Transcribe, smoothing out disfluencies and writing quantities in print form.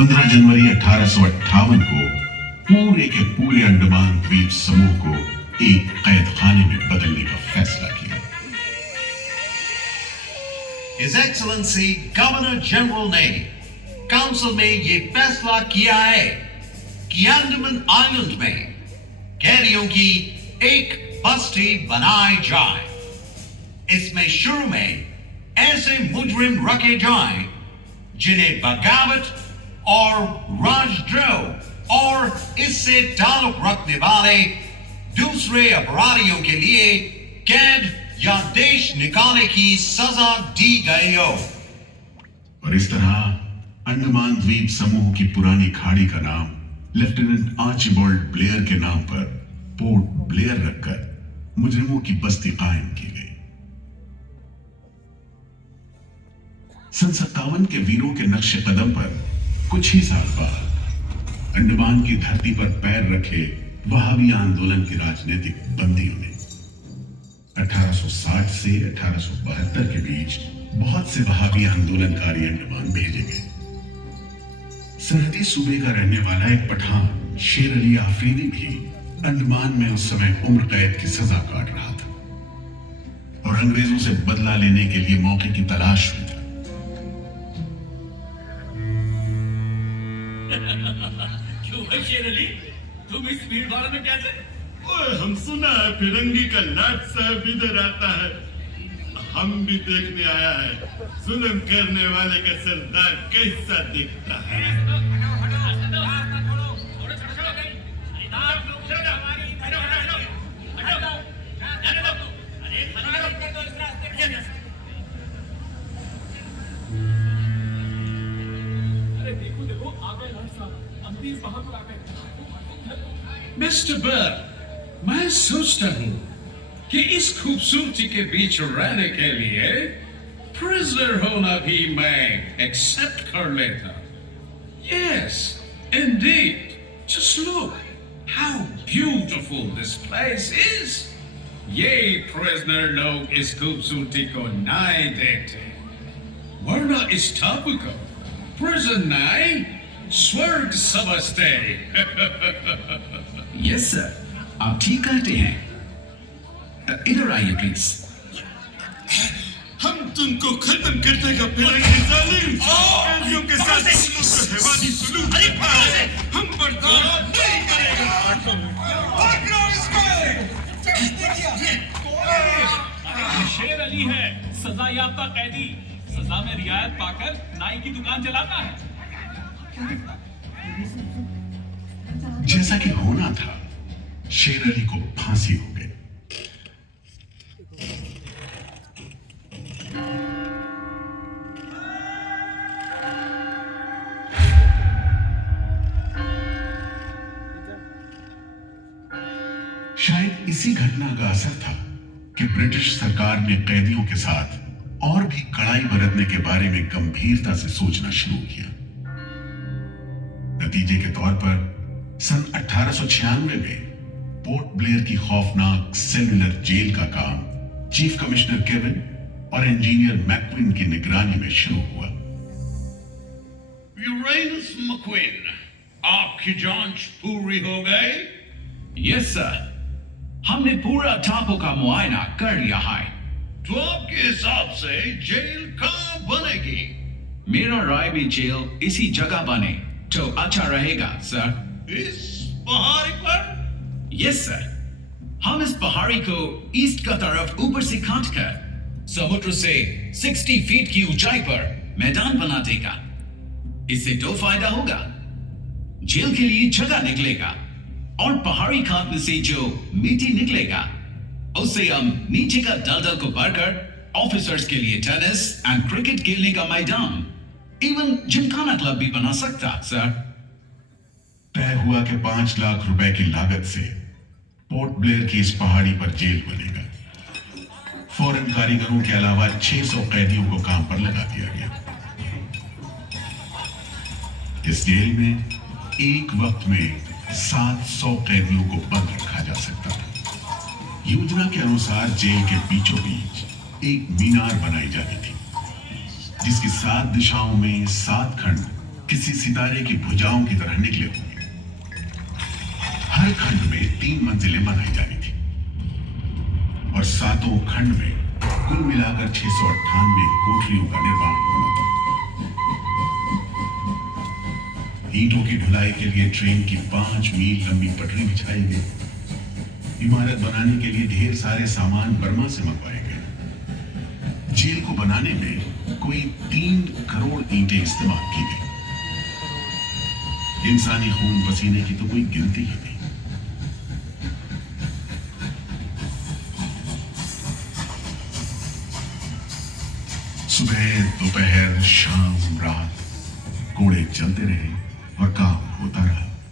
15 जनवरी 1858 को पूरे के पूरे अंडमान द्वीप समूह को एक कैद खाने में बदलने का फैसला किया। His Excellency Governor General ने काउंसिल में ये फैसला किया है कि अंडमान आइलैंड में कैदियों की एक बस्ती बनाई जाए। इसमें शुरू में ऐसे मुजरिम रखे जाएं जिन्हें बगावत और राजद्रोह और इससे ताल्लुक रखने वाले दूसरे अपराधियों के लिए कैद या देश निकालने की सजा दी गई हो। और इस तरह अंडमान द्वीप समूह की पुरानी खाड़ी का नाम लेफ्टिनेंट आर्चिबाल्ड ब्लेयर के नाम पर पोर्ट ब्लेयर रखकर मुजरिमों की बस्ती कायम की गई। सन 57 के वीरों के नक्शे कदम पर कुछ ही साल बाद अंडमान की धरती पर पैर रखे वहाबी आंदोलन के राजनीतिक बंदियों ने 1860 से 1872 के बीच बहुत से वहाबी आंदोलनकारी अंडमान भेजे गए। सरहदी सूबे का रहने वाला एक पठान शेर अली आफरीदी भी अंडमान में उस समय उम्र कैद की सजा काट रहा था और अंग्रेजों से बदला लेने के लिए मौके की तलाश में था। क्यों भाई शेर अली, तुम इस भीड़ भाड़ में कैसे? ओए, हम सुना है फिरंगी का लाट साहब इधर आता है। हम भी देखने आया है जुल्म करने वाले का सरदार कैसा दिखता है। मिस्टर बर्ड, मैं सोचता हूँ कि इस खूबसूरती के बीच रहने के लिए प्रिजनर होना भी मैं एक्सेप्ट कर लेता। Yes, indeed. Just look how beautiful this place is. ये प्रिजनर लोग इस खूबसूरती को नहीं देखते, वरना इस टापू को प्रिजन नहीं स्वर्ग समझते। यस सर, आप ठीक कहते हैं। इधर आइए प्लीज। हम तुमको खत्म कर देगा फिरंगी जालिम। कैदियों के साथ हैवानी सलूक हम बर्दाश्त नहीं करेंगे। पकड़ो इसको। शेर अली है सजा याफ्ता कैदी, सजा में रियायत पाकर नाई की दुकान चलाता है। जैसा कि होना था, शेर अली को फांसी हो गई। शायद इसी घटना का असर था कि ब्रिटिश सरकार ने कैदियों के साथ और भी कड़ाई बरतने के बारे में गंभीरता से सोचना शुरू किया। नतीजे के तौर पर सन 1896 में पोर्ट ब्लेयर की खौफनाक सेल्यूलर जेल का काम चीफ कमिश्नर केविन और इंजीनियर मैक्विन की निगरानी में शुरू हुआ। यूरेनस मैक्विन, आपकी जांच पूरी हो गई? यस सर, हमने पूरा टापू का मुआयना कर लिया है। तो आपके हिसाब से जेल कहाँ बनेगी? मेरा राय भी जेल इसी जगह बने तो अच्छा रहेगा सर। इस पहाड़ी पर? यस सर, हम इस पहाड़ी को ईस्ट का तरफ ऊपर से काटकर समुद्र से 60 फीट की ऊंचाई पर मैदान बना देगा। इससे दो फायदा होगा, जेल के लिए जगह निकलेगा और पहाड़ी काटने से जो मिट्टी निकलेगा उससे हम नीचे का दलदल को भरकर ऑफिसर्स के लिए टेनिस एंड क्रिकेट खेलने का मैदान, इवन जिमखाना क्लब भी बना सकता सर। तय हुआ कि 5 लाख रुपए की लागत से पोर्ट ब्लेयर की इस पहाड़ी पर जेल बनेगा। फौरन कारीगरों के अलावा 600 कैदियों को काम पर लगा दिया गया। इस जेल में एक वक्त में 700 कैदियों को बंद रखा जा सकता था। योजना के अनुसार जेल के बीचों बीच एक मीनार बनाई जाती थी जिसकी 7 दिशाओं में 7 खंड किसी सितारे की भुजाओं की तरह निकले होंगे। हर खंड में 3 मंजिलें बनाई जानी थी और 7 खंड में कुल मिलाकर 698 कोठरियों का निर्माण होना था। ईंटों की ढुलाई के लिए ट्रेन की 5 मील लंबी पटरी बिछाई गई। इमारत बनाने के लिए ढेर सारे सामान बर्मा से मंगवाए गए। जेल को बनाने में कोई 3 करोड़ ईंटें इस्तेमाल की गई। इंसानी खून पसीने की तो कोई गिनती ही नहीं। सुबह दोपहर शाम रात कोड़े चलते रहे और काम होता रहा।